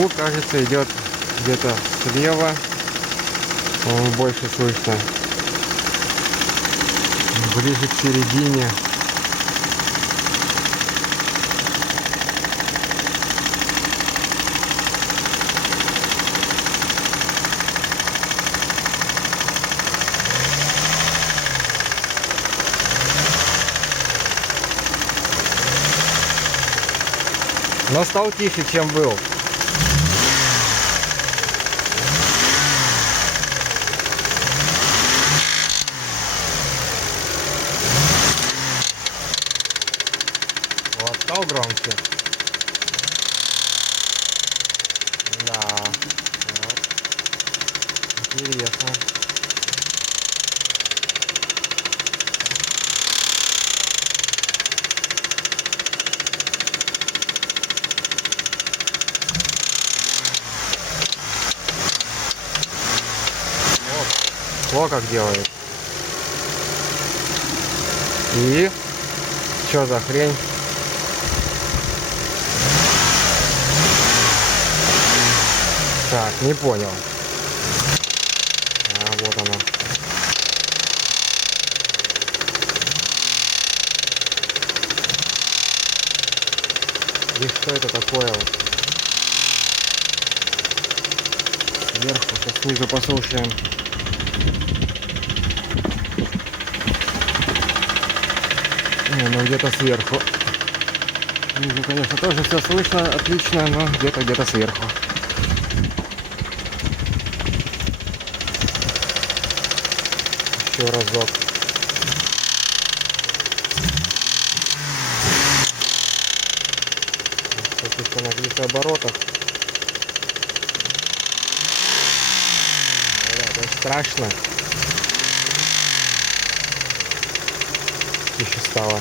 Звук, кажется, идет где-то слева. По-моему, больше слышно. Ближе к середине. Но стал тише, чем был. Вот, стал громче. Да. Вот. Интересно. О, как делает. И что за хрень? Так, не понял. А, вот она. И что это такое вот? Сверху, сейчас снизу послушаем. Не, ну где-то сверху. Внизу, конечно, тоже все слышно отлично, но где-то сверху. Еще разок. Все на 200 оборотах. Да, это страшно. Тише стало.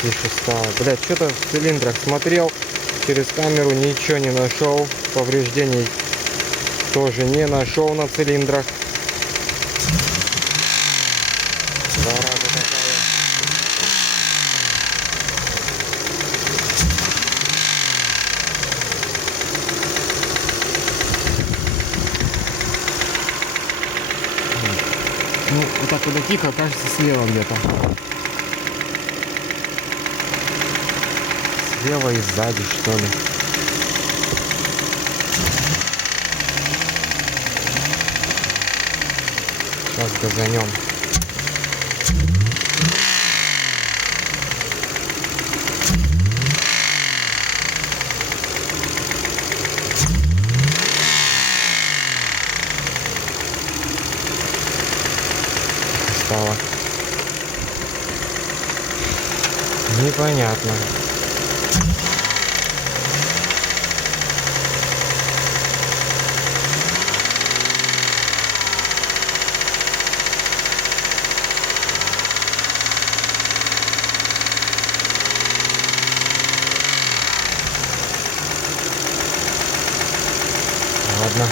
Тише стало. Блять, что-то в цилиндрах смотрел через камеру, ничего не нашел. Повреждений тоже не нашел на цилиндрах. Зараза такая. Ну, вот так когда тихо, кажется, слева где-то. Слева и сзади, что ли. Сейчас газанем. Стало. Непонятно. Ладно.